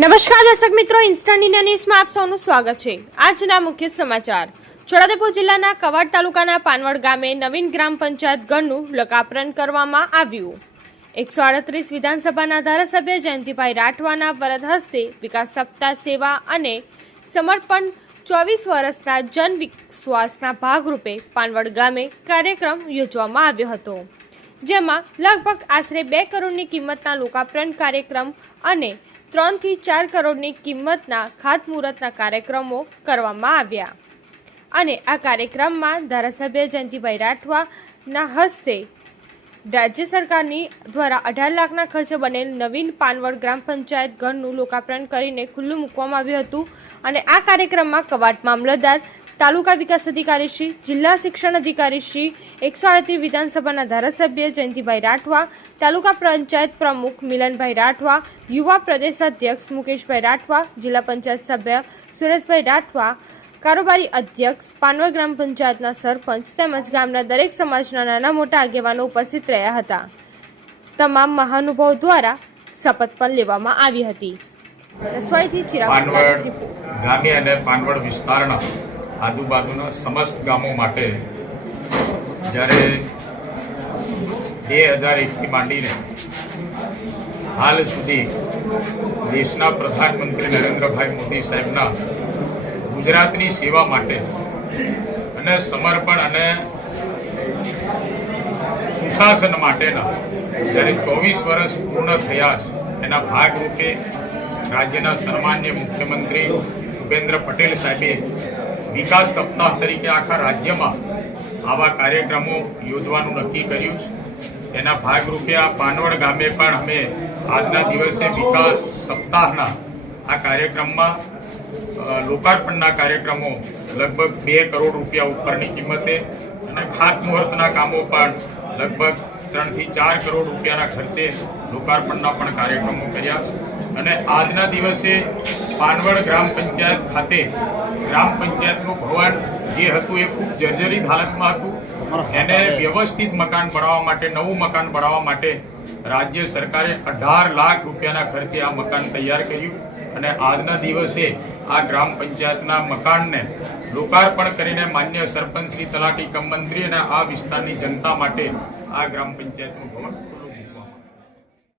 નમસ્કાર દર્શક મિત્રો, ઇન્સ્ટન્ટ ઇન્ડિયા ન્યૂઝમાં આપ સૌનું સ્વાગત છે। આજના મુખ્ય સમાચાર। છોટાઉદેપુર જિલ્લાના કવાડ તાલુકાના પાનવડ ગામે નવીન ગ્રામ પંચાયત ઘરનું લોકાર્પણ કરવામાં આવ્યું। 138 વિધાનસભાના ધારાસભ્ય જયંતિભાઈ રાઠવાના વરદ હસ્તે વિકાસ સપ્તાહ સેવા અને સમર્પણ 24 વર્ષના જન વિશ્વાસના ભાગરૂપે પાનવડ ગામે કાર્યક્રમ યોજવામાં આવ્યો હતો, જેમાં લગભગ આશરે 2 કરોડની કિંમતના લોકાર્પણ કાર્યક્રમ અને 3 થી 4 કરોડની કિંમતના ખાતમુહૂર્તના કાર્યક્રમો કરવામાં આવ્યા અને આ કાર્યક્રમમાં ધારાસભ્ય જયંતિભાઈ રાઠવાના હસ્તે રાજ્ય સરકારની દ્વારા 18 લાખના ખર્ચે બનેલ નવીન પાનવડ ગ્રામ પંચાયત ઘરનું લોકાર્પણ કરીને ખુલ્લું મૂકવામાં આવ્યું હતું અને આ કાર્યક્રમમાં કવાડ મામલતદાર, તાલુકા વિકાસ અધિકારી શ્રી, જિલ્લા શિક્ષણ અધિકારી શ્રી, 138 વિધાનસભાના ધારાસભ્ય જયંતિભાઈ રાઠવા, તાલુકા પંચાયત પ્રમુખ મિલનભાઈ રાઠવા, યુવા પ્રદેશ અધ્યક્ષ મુકેશભાઈ રાઠવા, જિલ્લા પંચાયત સભ્ય સુરેશભાઈ રાઠવા, કારોબારી અધ્યક્ષ, પાનવડ ગ્રામ પંચાયતના સરપંચ તેમજ ગામના દરેક સમાજના નાના મોટા આગેવાનો ઉપસ્થિત રહ્યા હતા। તમામ મહાનુભાવો દ્વારા શપથ પણ લેવામાં આવી હતી। પાનવડ ગામે અને પાનવડ વિસ્તારના આજુબાજુના સમસ્ત ગામો માટે જ્યારે 2001થી માંડીને હાલ સુધી દેશના પ્રધાનમંત્રી નરેન્દ્રભાઈ મોદી સાહેબના ગુજરાતની સેવા માટે અને સમર્પણ અને સુશાસન માટેના જ્યારે 24 વર્ષ પૂર્ણ થયા છે, એના ભાગરૂપે રાજ્યના સન્માનીય મુખ્યમંત્રી ભૂપેન્દ્ર પટેલ સાહેબે વિકાસ સપ્તાહ તરીકે આખા રાજ્યમાં આવા કાર્યક્રમો યોજવાનું નક્કી કર્યું છે। એના ભાગરૂપે આ પાનવડ ગામે પણ અમે આજના દિવસે વિકાસ સપ્તાહના આ કાર્યક્રમમાં લોકાર્પણના કાર્યક્રમો લગભગ 2 કરોડ રૂપિયા ઉપરની કિંમતે અને ખાતમુહૂર્તના કામો પણ લગભગ 3 થી 4 કરોડ રૂપિયાના ખર્ચે લોકાર્પણના પણ કાર્યક્રમો કર્યા છે અને આજના દિવસે પાનવડ ગ્રામ પંચાયત ખાતે ગ્રામ પંચાયતનું ભવન જે હતું એ ખૂબ જર્જરિત હાલતમાં હતું। એને વ્યવસ્થિત મકાન બનાવવા માટે, નવું મકાન બનાવવા માટે રાજ્ય સરકારે 18 લાખ રૂપિયાના ખર્ચે આ મકાન તૈયાર કર્યું અને આજના દિવસે આ ગ્રામ પંચાયતના મકાનને લોકાર્પણ કરીને માન્ય સરપંચ શ્રી, તલાટી કમ મંત્રી અને આ વિસ્તારની જનતા માટે આ ગ્રામ પંચાયતનું ભવન